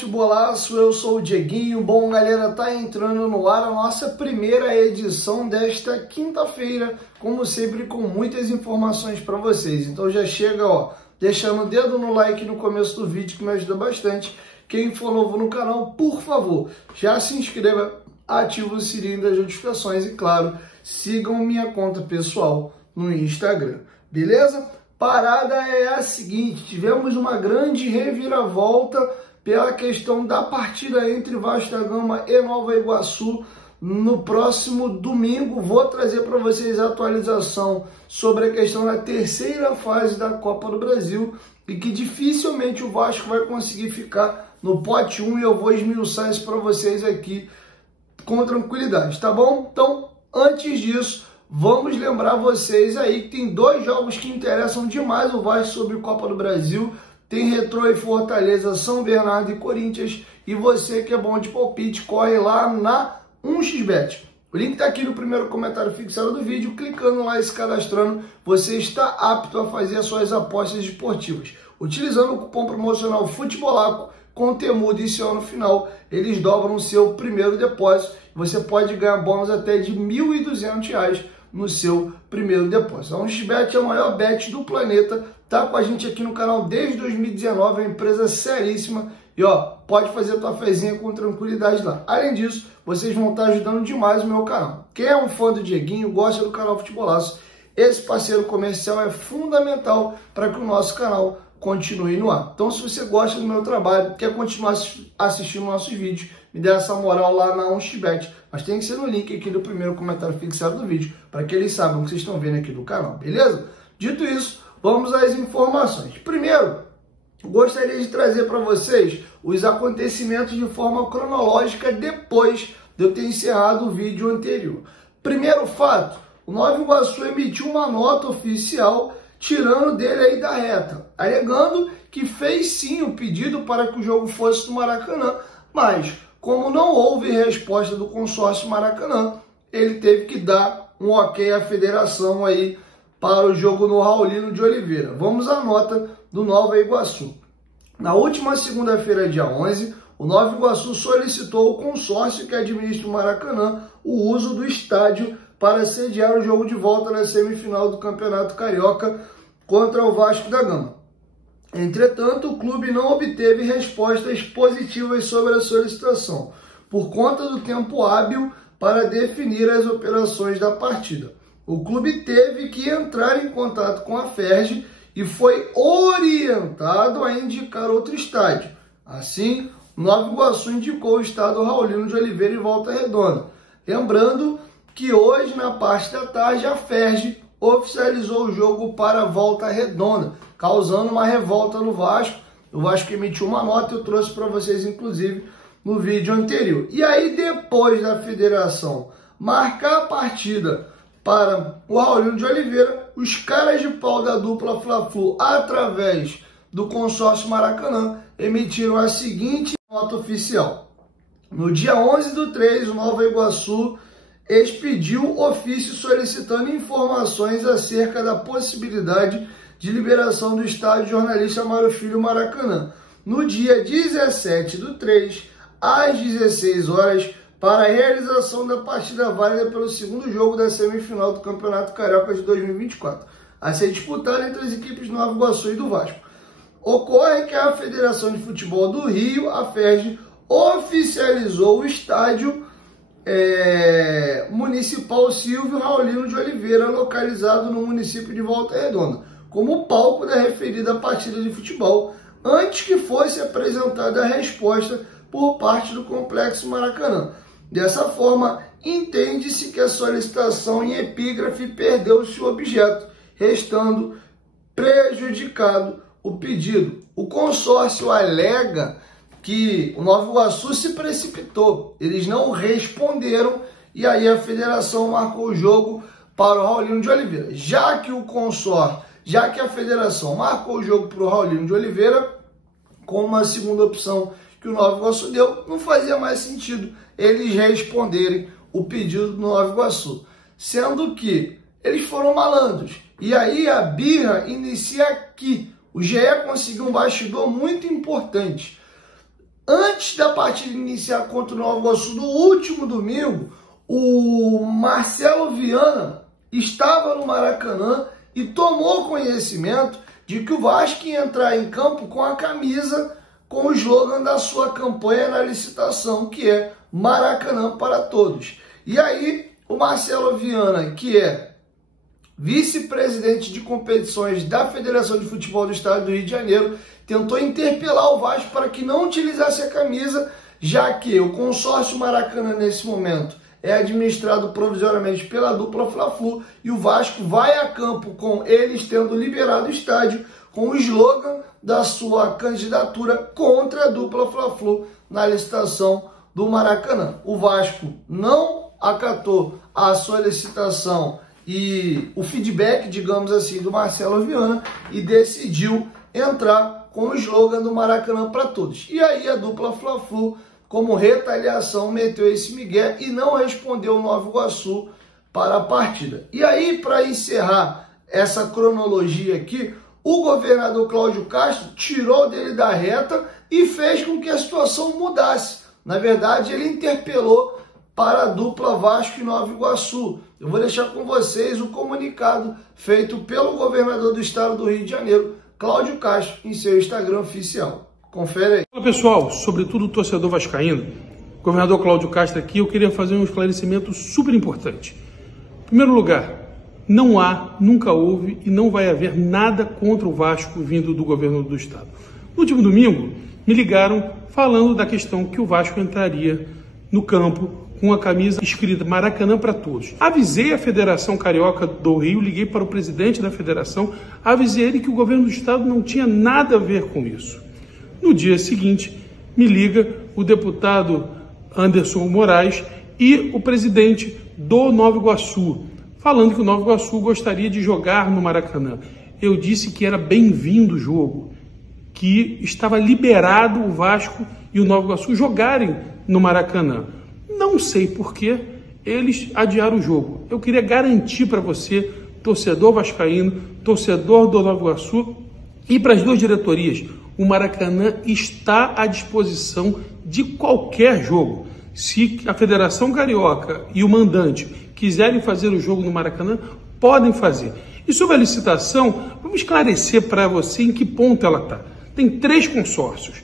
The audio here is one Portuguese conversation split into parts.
Futebolaço, eu sou o Dieguinho. Bom, galera, tá entrando no ar a nossa primeira edição desta quinta-feira, como sempre, com muitas informações para vocês. Então já chega, ó, deixando o dedo no like no começo do vídeo, que me ajuda bastante. Quem for novo no canal, por favor, já se inscreva, ativa o sininho das notificações e, claro, sigam minha conta pessoal no Instagram, beleza? Parada é a seguinte: tivemos uma grande reviravolta pela questão da partida entre Vasco da Gama e Nova Iguaçu no próximo domingo. Vou trazer para vocês a atualização sobre a questão da terceira fase da Copa do Brasil e que dificilmente o Vasco vai conseguir ficar no pote 1, e eu vou esmiuçar isso para vocês aqui com tranquilidade, tá bom? Então, antes disso, vamos lembrar vocês aí que tem dois jogos que interessam demais o Vasco sobre Copa do Brasil. Tem Retrô e Fortaleza, São Bernardo e Corinthians. E você que é bom de palpite, corre lá na 1xBet. O link está aqui no primeiro comentário fixado do vídeo. Clicando lá e se cadastrando, você está apto a fazer as suas apostas esportivas. Utilizando o cupom promocional Futebolaco com Temudo e seu no final, eles dobram o seu primeiro depósito. Você pode ganhar bônus até de R$ 1.200 no seu primeiro depósito. A 1xBet é a maior bet do planeta, tá com a gente aqui no canal desde 2019, é uma empresa seríssima e ó, pode fazer tua fezinha com tranquilidade lá. Além disso, vocês vão estar ajudando demais o meu canal. Quem é um fã do Dieguinho, gosta do canal Futebolaço, esse parceiro comercial é fundamental para que o nosso canal continue no ar. Então, se você gosta do meu trabalho, quer continuar assistindo nossos vídeos, me dê essa moral lá na 1xBet, mas tem que ser no link aqui do primeiro comentário fixado do vídeo, para que eles saibam o que vocês estão vendo aqui do canal, beleza? Dito isso, vamos às informações. Primeiro, gostaria de trazer para vocês os acontecimentos de forma cronológica depois de eu ter encerrado o vídeo anterior. Primeiro fato, o Nova Iguaçu emitiu uma nota oficial tirando dele aí da reta, alegando que fez sim o pedido para que o jogo fosse no Maracanã, mas como não houve resposta do consórcio Maracanã, ele teve que dar um ok à federação aí para o jogo no Raulino de Oliveira. Vamos à nota do Nova Iguaçu. Na última segunda-feira, dia 11, o Nova Iguaçu solicitou ao consórcio que administra o Maracanã o uso do estádio para sediar o jogo de volta na semifinal do Campeonato Carioca contra o Vasco da Gama. Entretanto, o clube não obteve respostas positivas sobre a solicitação, por conta do tempo hábil para definir as operações da partida. O clube teve que entrar em contato com a FERJ e foi orientado a indicar outro estádio. Assim, o Nova Iguaçu indicou o estádio Raulino de Oliveira e Volta Redonda. Lembrando que hoje, na parte da tarde, a FERJ oficializou o jogo para Volta Redonda, causando uma revolta no Vasco. O Vasco emitiu uma nota, eu trouxe para vocês, inclusive, no vídeo anterior. E aí, depois da federação marcar a partida para o Raulino de Oliveira, os caras de pau da dupla Fla-Flu, através do consórcio Maracanã, emitiram a seguinte nota oficial. No dia 11/3, o Nova Iguaçu expediu ofício solicitando informações acerca da possibilidade de liberação do estádio Jornalista Mário Filho Maracanã, no dia 17/3, às 16 horas, para a realização da partida válida pelo segundo jogo da semifinal do Campeonato Carioca de 2024, a ser disputada entre as equipes do Nova Iguaçu e do Vasco. Ocorre que a Federação de Futebol do Rio, a FERJ, oficializou o estádio Municipal Silvio Raulino de Oliveira, localizado no município de Volta Redonda, como palco da referida partida de futebol, antes que fosse apresentada a resposta por parte do Complexo Maracanã. Dessa forma, entende-se que a solicitação em epígrafe perdeu seu objeto, restando prejudicado o pedido. O consórcio alega que o Nova Iguaçu se precipitou, eles não responderam, e aí a federação marcou o jogo para o Raulino de Oliveira. Já que a federação marcou o jogo para o Raulino de Oliveira, com uma segunda opção que o Nova Iguaçu deu, não fazia mais sentido eles responderem o pedido do Nova Iguaçu, sendo que eles foram malandros. E aí a birra inicia aqui. O GE conseguiu um bastidor muito importante. Antes da partida iniciar contra o Nova Iguaçu no último domingo, o Marcelo Viana estava no Maracanã e tomou conhecimento de que o Vasco ia entrar em campo com a camisa com o slogan da sua campanha na licitação, que é Maracanã para Todos. E aí, o Marcelo Viana, que é vice-presidente de competições da Federação de Futebol do Estado do Rio de Janeiro, tentou interpelar o Vasco para que não utilizasse a camisa, já que o consórcio Maracanã, nesse momento, é administrado provisoriamente pela dupla Fla-Flu e o Vasco vai a campo com eles tendo liberado o estádio com o slogan da sua candidatura contra a dupla Fla-Flu na licitação do Maracanã. O Vasco não acatou a solicitação e o feedback, digamos assim, do Marcelo Viana e decidiu entrar com o slogan do Maracanã para Todos. E aí a dupla Fla-Flu, como retaliação, meteu esse migué e não respondeu o Nova Iguaçu para a partida. E aí, para encerrar essa cronologia aqui, o governador Cláudio Castro tirou dele da reta e fez com que a situação mudasse. Na verdade, ele interpelou para a dupla Vasco e Nova Iguaçu. Eu vou deixar com vocês o comunicado feito pelo governador do estado do Rio de Janeiro, Cláudio Castro, em seu Instagram oficial. Confere aí. Olá pessoal, sobretudo o torcedor vascaíno, governador Cláudio Castro aqui, eu queria fazer um esclarecimento super importante. Em primeiro lugar, não há, nunca houve e não vai haver nada contra o Vasco vindo do governo do estado. No último domingo, me ligaram falando da questão que o Vasco entraria no campo com a camisa escrita Maracanã para Todos. Avisei a Federação Carioca do Rio, liguei para o presidente da federação, avisei ele que o governo do estado não tinha nada a ver com isso. No dia seguinte, me liga o deputado Anderson Moraes e o presidente do Nova Iguaçu, falando que o Nova Iguaçu gostaria de jogar no Maracanã. Eu disse que era bem-vindo o jogo, que estava liberado o Vasco e o Nova Iguaçu jogarem no Maracanã. Não sei por que eles adiaram o jogo. Eu queria garantir para você, torcedor vascaíno, torcedor do Nova Iguaçu e para as duas diretorias, o Maracanã está à disposição de qualquer jogo. Se a Federação Carioca e o mandante quiserem fazer o jogo no Maracanã, podem fazer. E sobre a licitação, vamos esclarecer para você em que ponto ela está. Tem 3 consórcios,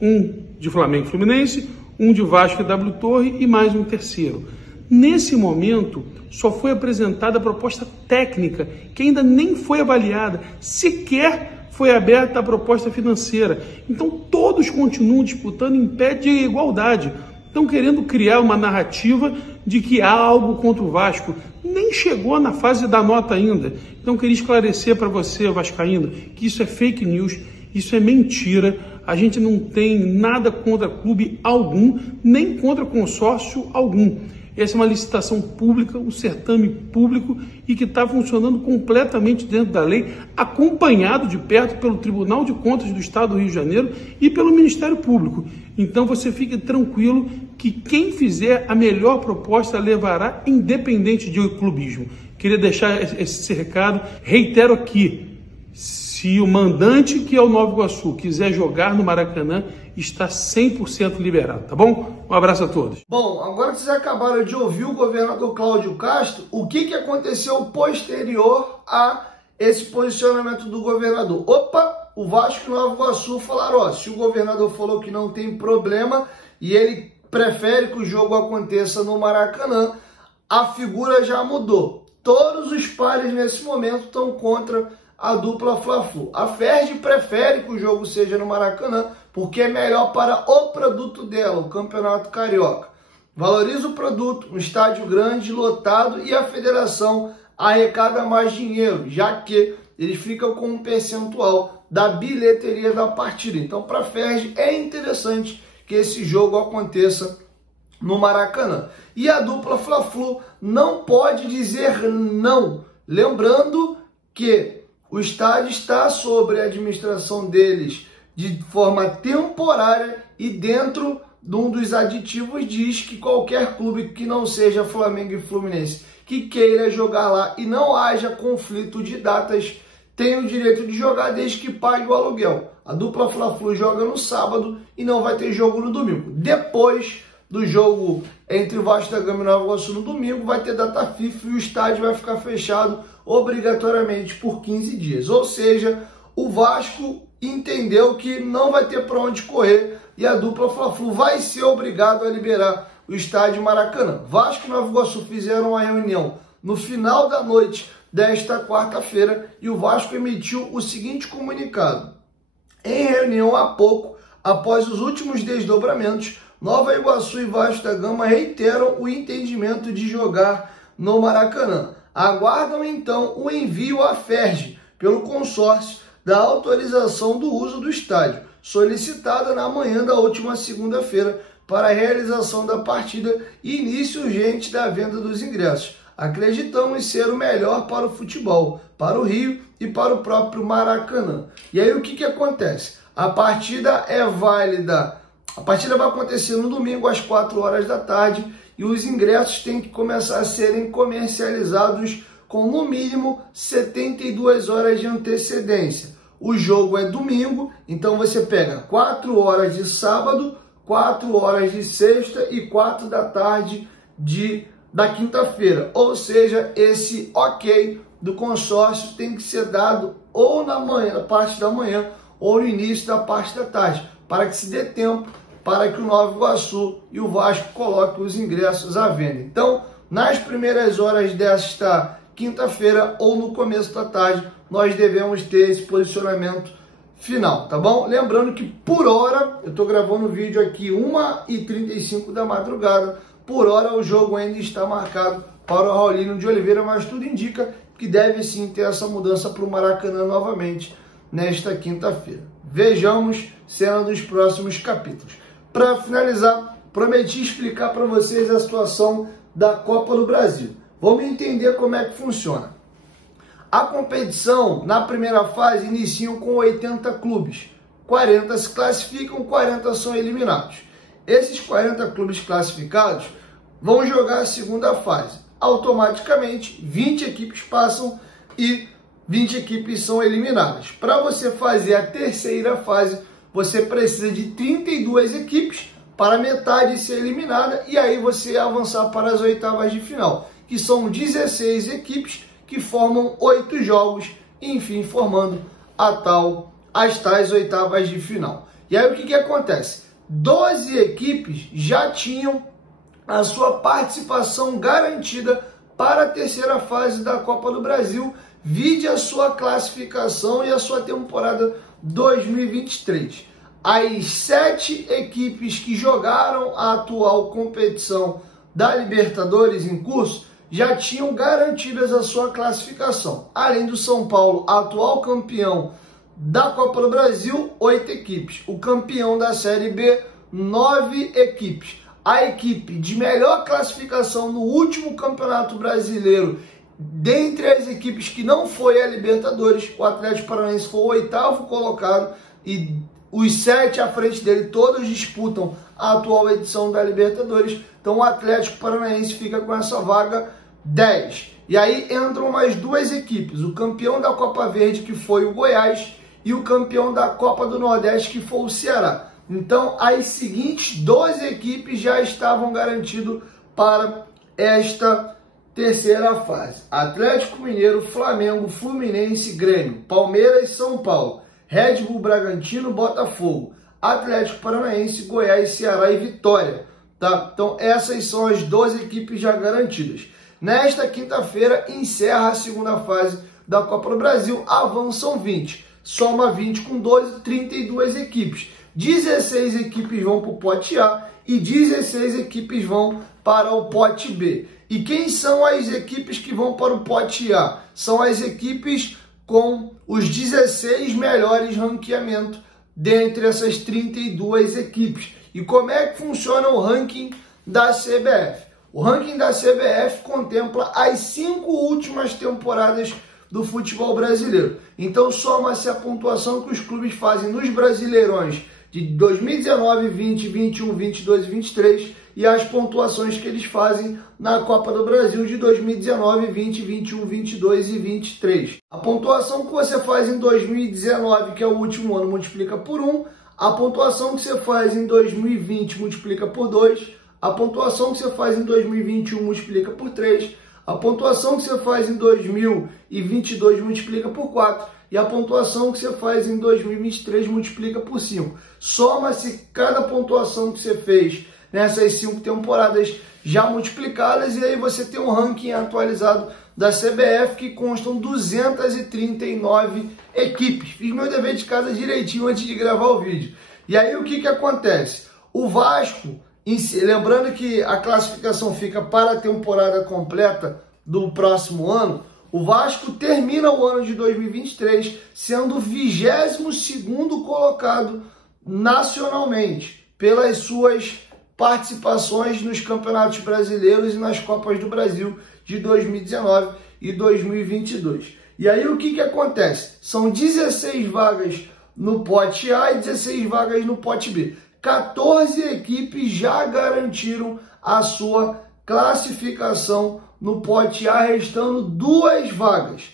um de Flamengo e Fluminense, um de Vasco e W Torre e mais um terceiro. Nesse momento, só foi apresentada a proposta técnica, que ainda nem foi avaliada, sequer foi aberta a proposta financeira. Então todos continuam disputando em pé de igualdade. Estão querendo criar uma narrativa de que há algo contra o Vasco. Nem chegou na fase da nota ainda. Então queria esclarecer para você, vascaíno, que isso é fake news, isso é mentira. A gente não tem nada contra clube algum, nem contra consórcio algum. Essa é uma licitação pública, um certame público e que está funcionando completamente dentro da lei, acompanhado de perto pelo Tribunal de Contas do Estado do Rio de Janeiro e pelo Ministério Público. Então você fique tranquilo que quem fizer a melhor proposta levará, independente de clubismo. Queria deixar esse recado, reitero aqui, se o mandante, que é o Nova Iguaçu, quiser jogar no Maracanã, está 100% liberado, tá bom? Um abraço a todos. Bom, agora que vocês acabaram de ouvir o governador Cláudio Castro, o que aconteceu posterior a esse posicionamento do governador? Opa, o Vasco e o Nova Iguaçu falaram, ó, se o governador falou que não tem problema e ele prefere que o jogo aconteça no Maracanã, a figura já mudou. Todos os pares nesse momento estão contra a dupla Fla-Flu. A Ferdi prefere que o jogo seja no Maracanã porque é melhor para o produto dela, o Campeonato Carioca. Valoriza o produto, um estádio grande, lotado e a federação arrecada mais dinheiro, já que eles ficam com um percentual da bilheteria da partida. Então, para a Ferdi é interessante que esse jogo aconteça no Maracanã. E a dupla Fla-Flu não pode dizer não. Lembrando que o estádio está sob a administração deles de forma temporária e dentro de um dos aditivos diz que qualquer clube que não seja Flamengo e Fluminense que queira jogar lá e não haja conflito de datas tem o direito de jogar desde que pague o aluguel. A dupla Fla-Flu joga no sábado e não vai ter jogo no domingo. Depois do jogo entre o Vasco da Gama e Nova Iguaçu no domingo, vai ter data FIFA e o estádio vai ficar fechado obrigatoriamente por 15 dias. Ou seja, o Vasco entendeu que não vai ter para onde correr e a dupla Fla-Flu vai ser obrigado a liberar o estádio Maracanã. Vasco e Nova Iguaçu fizeram uma reunião no final da noite desta quarta-feira e o Vasco emitiu o seguinte comunicado: em reunião há pouco, após os últimos desdobramentos, Nova Iguaçu e Vasco da Gama reiteram o entendimento de jogar no Maracanã. Aguardam então o envio à FERJ pelo consórcio da autorização do uso do estádio, solicitada na manhã da última segunda-feira para a realização da partida e início urgente da venda dos ingressos. Acreditamos ser o melhor para o futebol, para o Rio e para o próprio Maracanã. E aí o que acontece? A partida é válida. A partida vai acontecer no domingo às 4 horas da tarde e os ingressos têm que começar a serem comercializados com no mínimo 72 horas de antecedência. O jogo é domingo, então você pega 4 horas de sábado, 4 horas de sexta e 4 da tarde da quinta-feira. Ou seja, esse ok do consórcio tem que ser dado ou na manhã, na parte da manhã, ou no início da parte da tarde, para que se dê tempo para que o Nova Iguaçu e o Vasco coloquem os ingressos à venda. Então, nas primeiras horas desta quinta-feira ou no começo da tarde, nós devemos ter esse posicionamento final, tá bom? Lembrando que por hora, eu estou gravando o vídeo aqui 1h35 da madrugada, por hora o jogo ainda está marcado para o Raulino de Oliveira, mas tudo indica que deve sim ter essa mudança para o Maracanã novamente nesta quinta-feira. Vejamos cena dos próximos capítulos. Para finalizar, prometi explicar para vocês a situação da Copa do Brasil. Vamos entender como é que funciona. A competição, na primeira fase, iniciam com 80 clubes. 40 se classificam, 40 são eliminados. Esses 40 clubes classificados vão jogar a segunda fase. Automaticamente, 20 equipes passam e 20 equipes são eliminadas. Para você fazer a terceira fase, você precisa de 32 equipes para metade ser eliminada e aí você avançar para as oitavas de final, que são 16 equipes que formam 8 jogos, enfim, formando as tais oitavas de final. E aí o que acontece? 12 equipes já tinham a sua participação garantida para a terceira fase da Copa do Brasil, vide a sua classificação e a sua temporada 2023. As 7 equipes que jogaram a atual competição da Libertadores em curso já tinham garantidas a sua classificação. Além do São Paulo, atual campeão da Copa do Brasil, 8 equipes. O campeão da Série B, 9 equipes. A equipe de melhor classificação no último Campeonato Brasileiro, dentre as equipes que não foi a Libertadores, o Atlético Paranaense foi o 8º colocado e os 7 à frente dele todos disputam a atual edição da Libertadores. Então o Atlético Paranaense fica com essa vaga 10. E aí entram mais 2 equipes, o campeão da Copa Verde, que foi o Goiás, e o campeão da Copa do Nordeste, que foi o Ceará. Então as seguintes 12 equipes já estavam garantidas para esta terceira fase: Atlético Mineiro, Flamengo, Fluminense, Grêmio, Palmeiras, São Paulo, Red Bull Bragantino, Botafogo, Atlético Paranaense, Goiás, Ceará e Vitória. Tá? Então essas são as 12 equipes já garantidas. Nesta quinta-feira encerra a segunda fase da Copa do Brasil, avançam 20. Soma 20 com 12, 32 equipes. 16 equipes vão para o pote A e 16 equipes vão para o pote B. E quem são as equipes que vão para o pote A? São as equipes com os 16 melhores ranqueamentos dentre essas 32 equipes. E como é que funciona o ranking da CBF? O ranking da CBF contempla as 5 últimas temporadas do futebol brasileiro. Então soma-se a pontuação que os clubes fazem nos Brasileirões de 2019, 20, 21, 22 e 23 e as pontuações que eles fazem na Copa do Brasil de 2019, 20, 21, 22 e 23. A pontuação que você faz em 2019, que é o último ano, multiplica por 1. A pontuação que você faz em 2020 multiplica por 2. A pontuação que você faz em 2021 multiplica por 3. A pontuação que você faz em 2022 multiplica por 4. E a pontuação que você faz em 2023 multiplica por 5. Soma-se cada pontuação que você fez nessas 5 temporadas já multiplicadas, e aí você tem um ranking atualizado da CBF que constam 239 equipes. Fiz meu dever de casa direitinho antes de gravar o vídeo. E aí o que acontece? O Vasco, lembrando que a classificação fica para a temporada completa do próximo ano, o Vasco termina o ano de 2023 sendo o 22º colocado nacionalmente pelas suas participações nos campeonatos brasileiros e nas Copas do Brasil de 2019 e 2022. E aí o que acontece? São 16 vagas no pote A e 16 vagas no pote B. 14 equipes já garantiram a sua classificação no pote A, restando 2 vagas.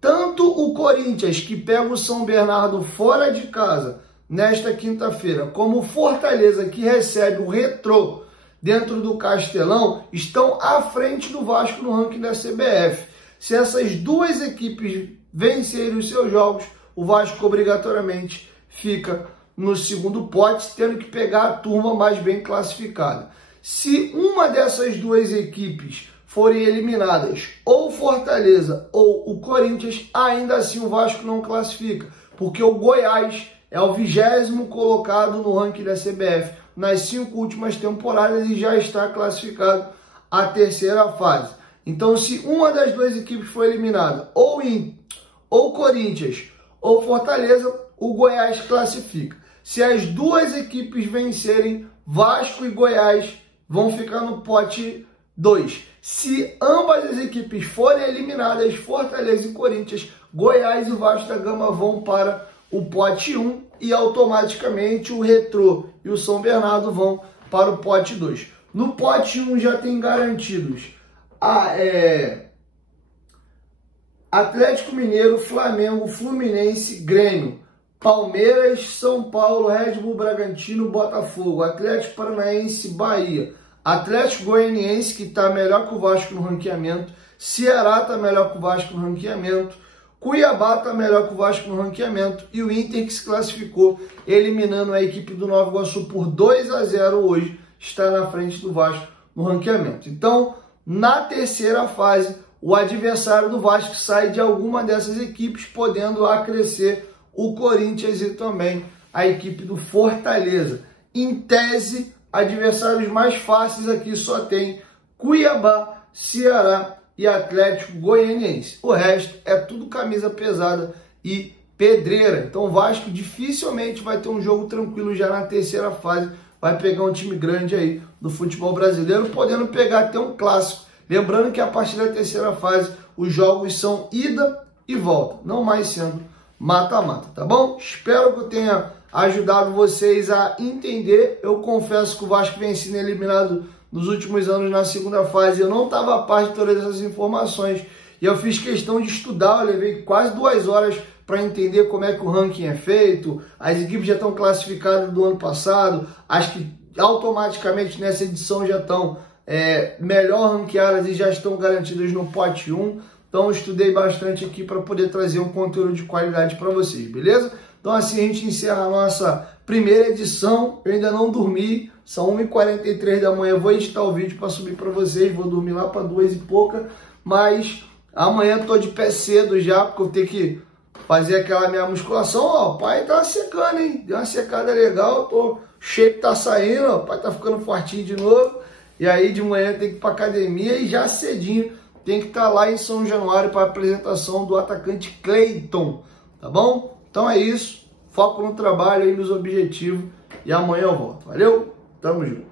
Tanto o Corinthians, que pega o São Bernardo fora de casa nesta quinta-feira, como o Fortaleza, que recebe o Retrô dentro do Castelão, estão à frente do Vasco no ranking da CBF. Se essas 2 equipes vencerem os seus jogos, o Vasco obrigatoriamente fica no segundo pote, tendo que pegar a turma mais bem classificada. Se uma dessas 2 equipes forem eliminadas, ou Fortaleza ou o Corinthians, ainda assim o Vasco não classifica, porque o Goiás é o 20º colocado no ranking da CBF nas 5 últimas temporadas e já está classificado à terceira fase. Então, se uma das 2 equipes for eliminada, ou Corinthians ou Fortaleza, o Goiás classifica. Se as 2 equipes vencerem, Vasco e Goiás vão ficar no pote 2. Se ambas as equipes forem eliminadas, Fortaleza e Corinthians, Goiás e Vasco da Gama vão para o pote 1 e automaticamente o Retrô e o São Bernardo vão para o pote 2. No pote 1 já tem garantidos Atlético Mineiro, Flamengo, Fluminense, Grêmio, Palmeiras, São Paulo, Red Bull Bragantino, Botafogo, Atlético Paranaense, Bahia, Atlético Goianiense, que está melhor que o Vasco no ranqueamento, Ceará está melhor que o Vasco no ranqueamento, Cuiabá está melhor que o Vasco no ranqueamento, e o Inter, que se classificou eliminando a equipe do Nova Iguaçu por 2-0 hoje, está na frente do Vasco no ranqueamento. Então, na terceira fase, o adversário do Vasco sai de alguma dessas equipes, podendo acrescer o Corinthians e também a equipe do Fortaleza. Em tese, adversários mais fáceis aqui só tem Cuiabá, Ceará e Atlético Goianiense. O resto é tudo camisa pesada e pedreira. Então o Vasco dificilmente vai ter um jogo tranquilo já na terceira fase. Vai pegar um time grande aí do futebol brasileiro, podendo pegar até um clássico. Lembrando que a partir da terceira fase os jogos são ida e volta, não mais sendo mata-mata, tá bom? Espero que eu tenha ajudado vocês a entender. Eu confesso que o Vasco vem sendo eliminado nos últimos anos na segunda fase. Eu não estava a par de todas essas informações e eu fiz questão de estudar. Eu levei quase 2 horas para entender como é que o ranking é feito. As equipes já estão classificadas do ano passado, as que automaticamente nessa edição já estão melhor ranqueadas e já estão garantidas no pote 1. Então eu estudei bastante aqui para poder trazer um conteúdo de qualidade para vocês, beleza? Então assim a gente encerra a nossa primeira edição. Eu ainda não dormi, são 1h43 da manhã, vou editar o vídeo para subir para vocês, vou dormir lá para 2 e pouca, mas amanhã eu tô de pé cedo já, porque eu tenho que fazer aquela minha musculação. Ó, o pai tá secando, hein? Deu uma secada legal, o shape tá saindo, ó, o pai tá ficando fortinho de novo, e aí de manhã tem que ir pra academia e já cedinho tem que estar lá em São Januário para a apresentação do atacante Cleiton, tá bom? Então é isso, foco no trabalho e nos objetivos, e amanhã eu volto. Valeu? Tamo junto.